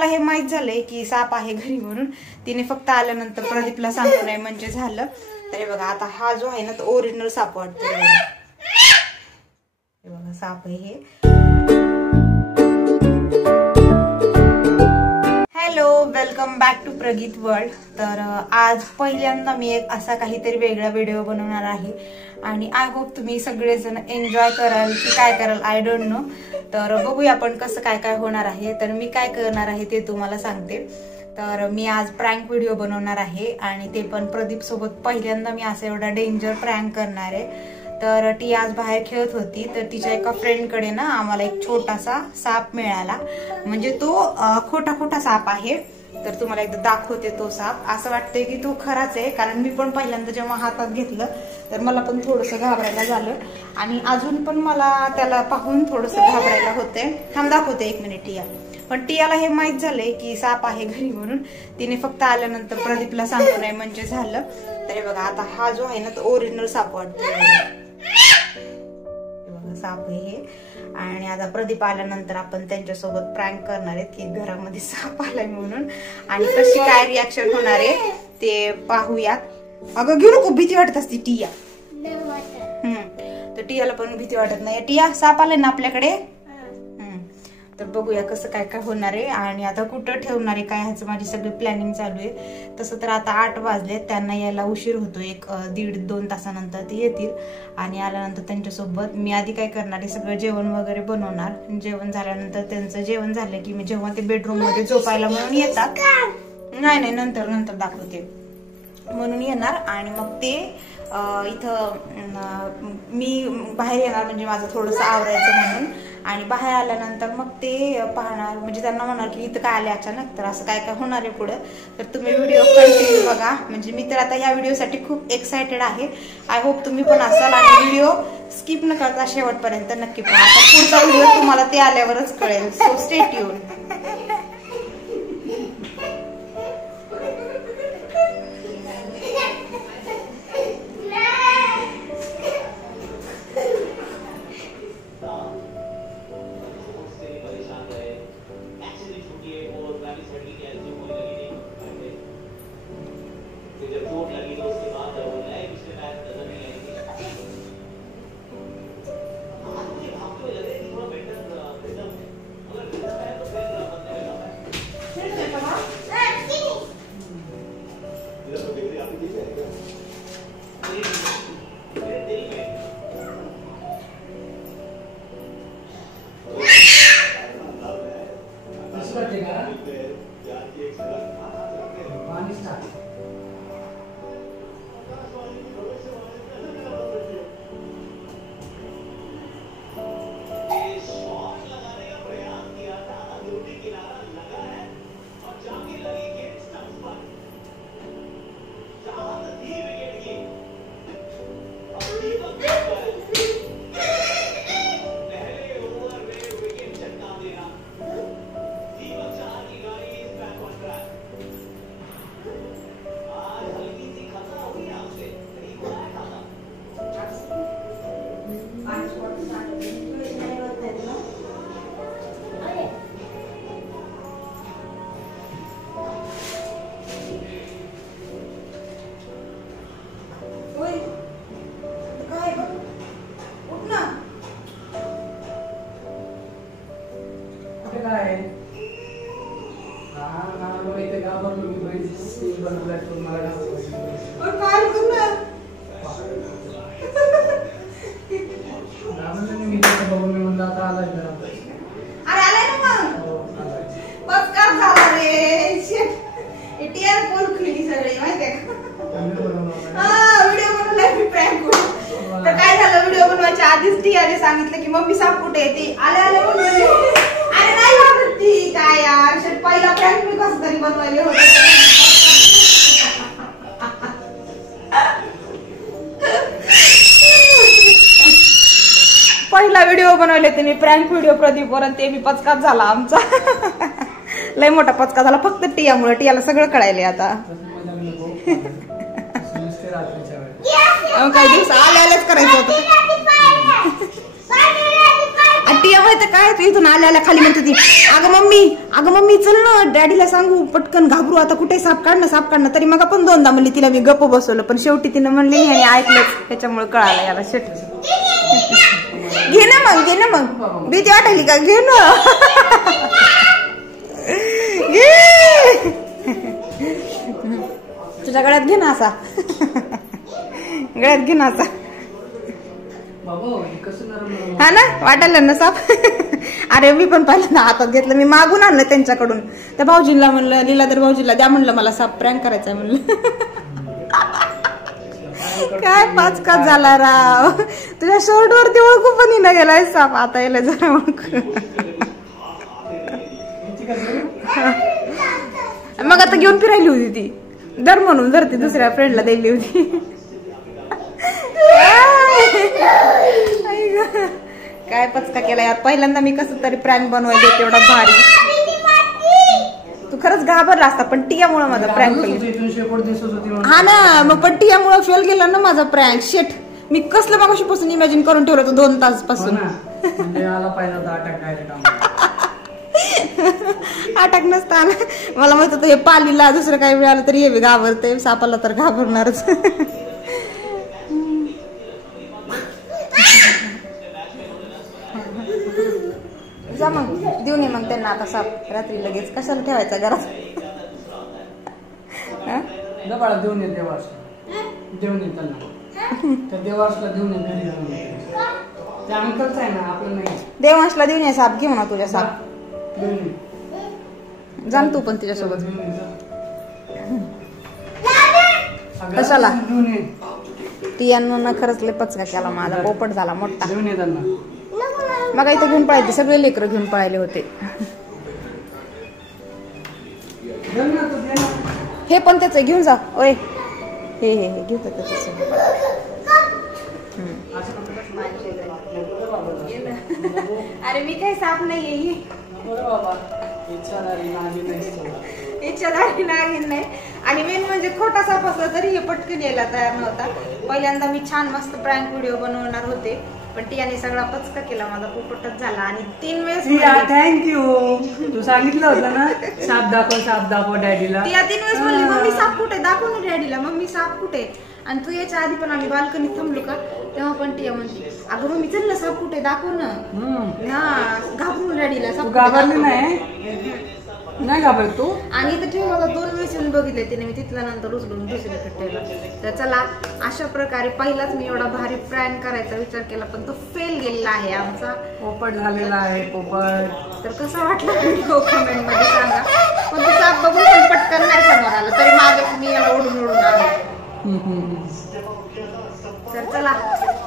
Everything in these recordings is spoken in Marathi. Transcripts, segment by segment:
हे माहित झालंय की साप आहे घरी म्हणून तिने फक्त आल्यानंतर प्रदीपला सांगू नये म्हणजे झालं. तरी बघा आता हा जो आहे ना तो ओरिजिनल साप वाटतो. हे बघा साप आहे हे. Hello, welcome back to Prageet world. तर आज पहिल्यांदा मी एक असा काहीतरी वेगळा व्हिडिओ बनवणार आहे आणि आय होप तुम्ही सगळेजण एन्जॉय कराल की काय कराल आय डोंट नो. तर बघूया आपण कसं काय काय होणार आहे. तर मी काय करणार आहे ते तुम्हाला सांगते. तर मी आज प्रँक व्हिडिओ बनवणार आहे आणि ते पण प्रदीप सोबत पहिल्यांदा मी असं एवढा डेंजर प्रँक करणार आहे. तर ती आज बाहेर खेळत होती तर तिच्या एका फ्रेंडकडे ना आम्हाला एक छोटासा साप मिळाला. म्हणजे तो खोटा साप आहे. तर तुम्हाला एकदा दाखवते तो साप. असं वाटतंय की तो खराच आहे कारण मी पण पहिल्यांदा जेव्हा हातात घेतलं तर मला पण थोडंसं घाबरायला झालं आणि अजून पण मला त्याला पाहून थोडंसं घाबरायला होते. थांब दाखवते एक मिनिट. टिया पण टियाला हे माहित झालंय की साप आहे घरी म्हणून तिने फक्त आल्यानंतर प्रदीपला सांगू नये म्हणजे झालं. तरी बघा आता हा जो आहे ना तो ओरिजिनल साप वाटतो. साप आहे हे. आणि आता प्रदीप आल्यानंतर आपण त्यांच्यासोबत प्रँक करणार आहेत की घरामध्ये साप आलाय म्हणून आणि कशी काय रिॲक्शन होणार आहे ते पाहूयात. अगं घेऊ नको, भीती वाटत असते टिया. तर टियाला पण भीती वाटत नाही. टिया साप आलाय ना आपल्याकडे. तर बघूया कसं काय काय होणार आहे आणि आता कुठं ठेवणार आहे काय ह्याचं माझी सगळी प्लॅनिंग चालू आहे. तसं तर आता 8 वाजले, त्यांना यायला उशीर होतो. 1-1.5-2 तासानंतर ते येतील आणि आल्यानंतर त्यांच्यासोबत मी आधी काय करणार आहे सगळं जेवण वगैरे बनवणार. जेवण झाल्यानंतर त्यांचं जेवण झालं की मी जेव्हा ते बेडरूम मध्ये झोपायला म्हणून येतात, नाही नंतर दाखवते म्हणून येणार आणि मग ते इथं मी बाहेर येणार म्हणजे माझं थोडंसं आवरायचं म्हणून. आणि बाहेर आल्यानंतर मग ते पाहणार म्हणजे त्यांना म्हणणार की इथं काय आले अचानक. तर असं काय काय होणार आहे पुढं. तर तुम्ही व्हिडिओ कंटिन्यू बघा. म्हणजे मी तर आता या व्हिडिओसाठी खूप एक्सायटेड आहे. आय होप तुम्ही पण असाल आणि व्हिडिओ स्किप न करता शेवटपर्यंत नक्की पहा. आता पुढचा व्हिडिओ तुम्हाला ते आल्यावरच कळेल. So stay tune. आधीच टियाने सांगितलं की मम्मी साप कुठे येते आले म्हणून. अरे नाही वाटत ती काय यार. पहिला प्रँक मी कसं तरी बनवायला होते. पहिला व्हिडिओ बनवले ते मी प्रँक व्हिडिओ प्रदीप वर ते मी पचकाच झाला आमचा. लय मोठा पचका झाला फक्त टियामुळे. टियाला सगळं कळायले आता. काही दिवस आल्यालाच करायचं होतं. टिया माहिती काय तू इथून आल्या खाली म्हणत होती अगं मम्मी चल ना डॅडीला सांगू पटकन घाबरू आता कुठे साप काढणं तरी मग आपण दोनदा म्हणली तिला मी गप्प बसवलं पण शेवटी तिनं म्हणली आणि ऐकलं त्याच्यामुळे कळालं याला शेट घे ना मग भीती वाटायली का घे ना तुझ्या गळ्यात घे ना असा हा ना वाटायला ना साप अरे मी पण पहिल्यांदा हातात घेतलं मी मागून आणलं त्यांच्याकडून त्या भाऊजींना म्हणलं लीलाधर भाऊजीला द्या म्हणलं मला साप प्रँक करायचा म्हणलं काय पाच का झाला राव तुझ्या शर्ट वरती ओळखू पण ना गेलाय साप आता याला जरा मग आता घेऊन फिरायली होती ती दर म्हणून जर ती दुसऱ्या फ्रेंडला द्यायली होती काय पचका केला यार पहिल्यांदा मी कसं तरी प्रँक बनवायला तेवढा भारी तू खरंच घाबरला असता पण टियामुळे माझा प्रँक हा ना मग पण टियामुळे फेल गेला ना माझा प्रँक शेट मी कसलं मागाशी पासून इमॅजिन करून ठेवलं होतं 2 तास पासून अटॅक नसता आला मला माहित होतं हे पालीला दुसरं काही मिळालं तरी हे घाबरते सापाला तर घाबरणारच जा मग देऊन ये मग त्यांना आता साप रात्री लगेच कशाला ठेवायचा घरात देऊन ये देऊन ये त्यांना देवासला देऊन ये ते अंकलच आहे ना आपलं नाही देवांशला देऊन ये साप घेऊन तुझ्या साप जाण तू पण तिच्यासोबत कशाला टियानं खरंच लय पचका केला माझा पोपट झाला मोठा देऊन ये त्यांना मग इथं घेऊन पळायचे सगळे लेकरं घेऊन पळायले होते हे पण त्याच घेऊन जा ओय हे घेऊ त्याच अरे मी काही साप नाहीये इच्छाधारी नागिन नाही आणि मेन म्हणजे खोटा साप असला तरी हे पटकन यायला तयार नव्हता पहिल्यांदा मी छान मस्त प्रँक व्हिडिओ बनवणार होते पण टियाने सगळा पचका केला माझा पोपटच झाला आणि 3 वेळेस थँक्यू तू सांगितलं होतं ना साप दाखव डॅडीला टिया 3 वेळेस म्हणली मम्मी साप कुठे दाखव ना डॅडीला मम्मी साप कुठे आणि तू याच्या आधी पण आम्ही बाल्कनीत थांबलो का तेव्हा पण टिया म्हणते अगं मम्मी चल ना साप कुठे दाखव ना घाबरून डॅडीला साप घाबरली नाही घाबरत तू आणि इथं ठेवून मला 2 वेळेस येऊन बघितले तिने मी तिथल्या नंतर उचलून दुसरीकडे ठेवलं तर चला अशा प्रकारे पहिलाच मी एवढा भारी प्रँक करायचा विचार केला पण तो फेल गेलेला आहे आमचा पोपट झालेला आहे पोपट तर कसा वाटला व्हिडिओ कमेंट मध्ये सांगा पण तो साप बघून पण पटकन नाही समोर आलं तरी मागे मी याला ओढून आले तर चला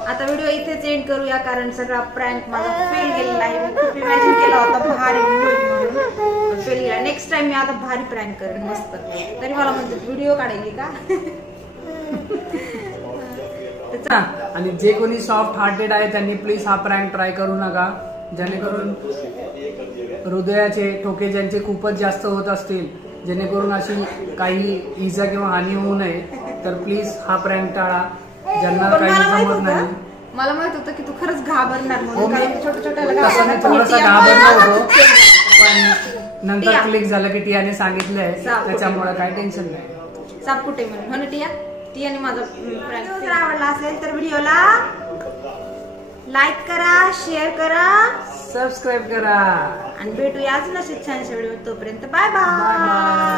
आता व्हिडिओ इथेच एंड करूया कारण सगळा प्रँक माझा फेल गेलेला आहे मी खूप इमॅजिन केला होता भारी म्हणून फेल गेला नेक्स्ट टाइम मी आता भारी प्रँक करेन मस्त तरी मला म्हणते व्हिडिओ काढायची का आणि जे कोणी सॉफ्ट हार्टेड आहे त्यांनी प्लीज हा प्रँक ट्राय करू नका जेणेकरून हृदयाचे ठोके ज्यांचे खूपच जास्त होत असतील जेणेकरून अशी काही इजा किंवा हानी होऊ नये तर प्लीज हा प्रँक टाळा ज्यांना काही जमत नाही मला माहित होतं की तू खरंच घाबरणार म्हणून छोट्या थोडासा घाबरलो होतो पण नंतर क्लिक झालं की टियाने सांगितलंय त्याच्यामुळे काही टेन्शन नाही साप कुठे म्हणून टियाने माझा प्रँक आवडला असेल तर व्हिडिओला लाईक करा शेअर करा सबस्क्राईब करा आणि भेटूया अजून असे छानशा व्हिडिओ तोपर्यंत बाय बाय.